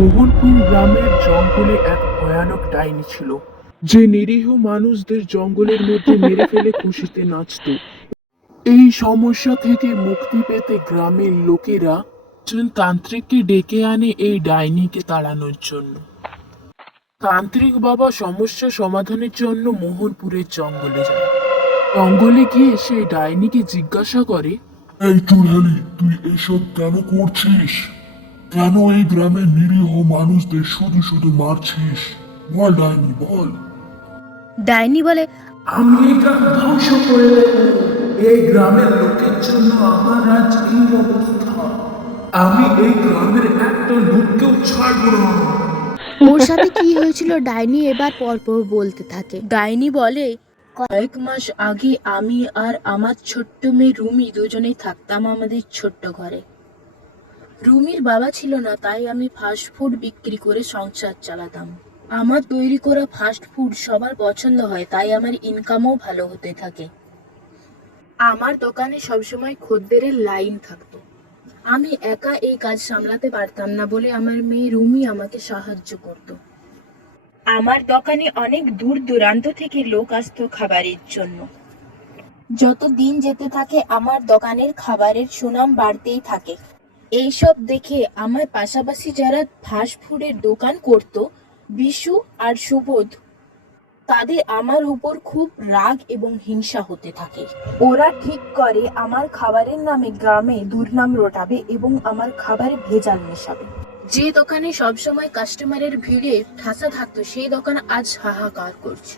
মোহনপুর গ্রামের জঙ্গলে এক ভয়ানক ডাইনি ছিল, যে নিরীহ মানুষদের জঙ্গলের মধ্যে মেরে ফেলে খুশিতে নাচত। এই সমস্যা থেকে মুক্তি পেতে গ্রামের লোকেরা একজন তান্ত্রিককে ডেকে আনে এই ডাইনিকে তাড়ানোর জন্য। তান্ত্রিক বাবা সমস্যা সমাধানের জন্য মোহনপুরের জঙ্গলে যায়। জঙ্গলে গিয়ে সেই ডাইনিকে জিজ্ঞাসা করে, এই চুলহালি, তুই এসব কেন করছিস? কেন এই গ্রামের নিরীহ মানুষদের শুধু শুধু মারছিস? বল ডাইনি, বল। ডাইনি বলে, আমি এই গ্রাম ধ্বংস করে দেব। এই গ্রামের লোকের জন্য আমার আজ এই অবস্থা। আমি এই গ্রামের একটা লোককেও ছাড়ব না। ওর সাথে কি হয়েছিল ডাইনি এবার পরপর বলতে থাকে। ডাইনি বলে, কয়েক মাস আগে আমি আর আমার ছোট্ট মেয়ে রুমি দুজনেই থাকতাম আমাদের ছোট্ট ঘরে। রুমির বাবা ছিল না, তাই আমি ফাস্ট ফুড বিক্রি করে সংসার চালাতাম। আমার তৈরি করা ফাস্ট ফুড সবার পছন্দ হয়, তাই আমার ইনকামও ভালো হতে থাকে। আমার দোকানে সবসময় খদ্দেরের লাইন থাকতো। আমি একা এই কাজ সামলাতে পারতাম না বলে আমার মেয়ে রুমি আমাকে সাহায্য করত। আমার দোকানে অনেক দূর দূরান্ত থেকে লোক আসতো খাবারের জন্য। যত দিন যেতে থাকে আমার দোকানের খাবারের সুনাম বাড়তেই থাকে। এইসব দেখে আমার পাশাপাশি যারা ফাস্ট ফুডের দোকান করত, বিশু আর সুবোধ, তাদের আমার উপর খুব রাগ এবং হিংসা হতে থাকে। ওরা ঠিক করে আমার খাবারের নামে গ্রামে দুর্নাম রটাবে এবং আমার খাবারে ভেজাল মেশাবে। যে দোকানে সবসময় কাস্টমারের ভিড়ে ঠাসা থাকতো, সেই দোকান আজ হাহাকার করছে।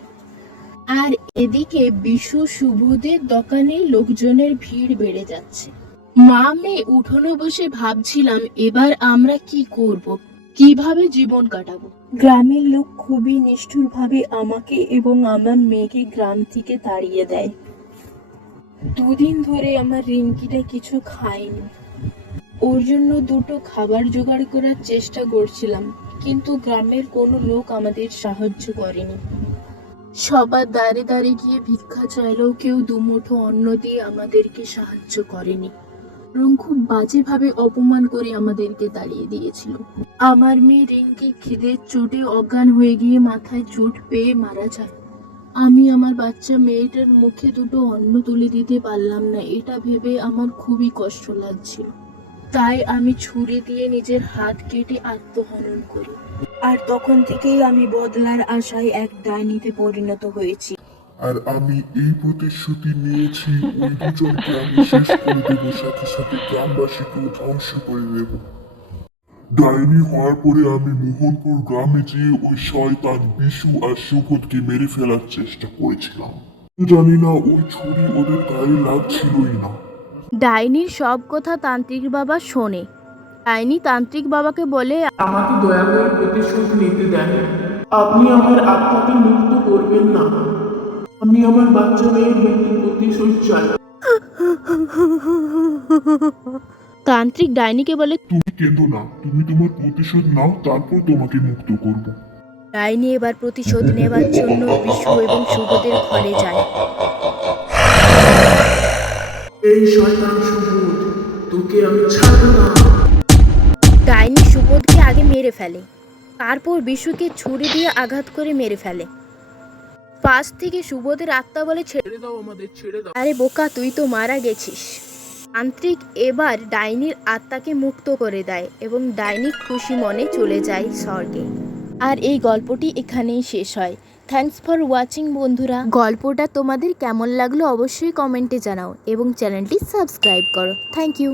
আর এদিকে বিশু সুবোধের দোকানে লোকজনের ভিড় বেড়ে যাচ্ছে। মা মেয়ে উঠোনে বসে ভাবছিলাম এবার আমরা কি করব, কিভাবে জীবন কাটাবো। গ্রামের লোক খুবই নিষ্ঠুরভাবে আমাকে এবং আমার মেয়েকে গ্রাম থেকে তাড়িয়ে দেয়। দুদিন ধরে আমার রিঙ্কিটা কিছু খায়নি। ওর জন্য দুটো খাবার জোগাড় করার চেষ্টা করছিলাম, কিন্তু গ্রামের কোনো লোক আমাদের সাহায্য করেনি। সবার দাঁড়ে দাঁড়ে গিয়ে ভিক্ষা চাইলেও কেউ দুমুঠো অন্ন দিয়ে আমাদেরকে সাহায্য করেনি, এবং খুব বাজেভাবে অপমান করে আমাদেরকে তাড়িয়ে দিয়েছিল। আমার মেয়ে রিঙ্কি খিদের চোটে অজ্ঞান হয়ে গিয়ে মাথায় চোট পেয়ে মারা যায়। আমি আমার বাচ্চা মেয়েটার মুখে দুটো অন্ন তুলে দিতে পারলাম না, এটা ভেবে আমার খুবই কষ্ট লাগছিল। তাই আমি ছুরি দিয়ে নিজের হাত কেটে আত্মহনন করি। আর তখন থেকেই আমি বদলার আশায় এক ডাইনিতে পরিণত হয়েছি। আর আমি এই প্রতিশ্রুতি নিয়েছি, ওই দুজনকে আমি শেষ করে দেবো, সাথে সাথে গ্রামবাসীকেও ধ্বংস করে দেব। ডাইনি হওয়ার পরে আমি মোহনপুর গ্রামে যেয়ে ওই শয়তান বিশু আর সুবোধকে মেরে ফেলার চেষ্টা করেছিলাম। জানি না ওই ছুরি ওদের গায়ে লাগছিলই না। ডাইনির সব কথা তান্ত্রিক বাবা শোনে। ডাইনি তান্ত্রিক বাবাকে বলে, আমাকে দয়া করে প্রতিশোধ নিতে দেন। আপনি আমার আত্মাকে মুক্ত করবেন না। আমি আমার বাচ্চা মেয়ের মৃত্যুর প্রতিশোধ চাই। তান্ত্রিক ডাইনিকে বলে, তুমি কেঁদো না, তুমি তোমার প্রতিশোধ নাও, তারপর তোমাকে মুক্ত করব। ডাইনি এবার প্রতিশোধ নেবার জন্য বিশু এবং সুবোধের ঘরে যায়। এই শয়তান সুবোধ, তোকে আমি ছাড়ব না। ডাইনি সুবোধকে আগে মেরে ফেলে, তারপর বিশুকে ছুরি দিয়ে আঘাত করে মেরে ফেলে। পাশ থেকে সুবোধের আত্মা বলে, ছেড়ে দাও আমাদের, ছেড়ে দাও। আরে বোকা, তুই তো মারা গেছিস। তান্ত্রিক এবার ডাইনির আত্মাকে মুক্ত করে দেয় এবং ডাইনি খুশি মনে চলে যায় স্বর্গে। আর এই গল্পটি এখানেই শেষ হয়। থ্যাঙ্কস ফর ওয়াচিং বন্ধুরা। গল্পটা তোমাদের কেমন লাগলো অবশ্যই কমেন্টে জানাও এবং চ্যানেলটি সাবস্ক্রাইব করো। Thank you.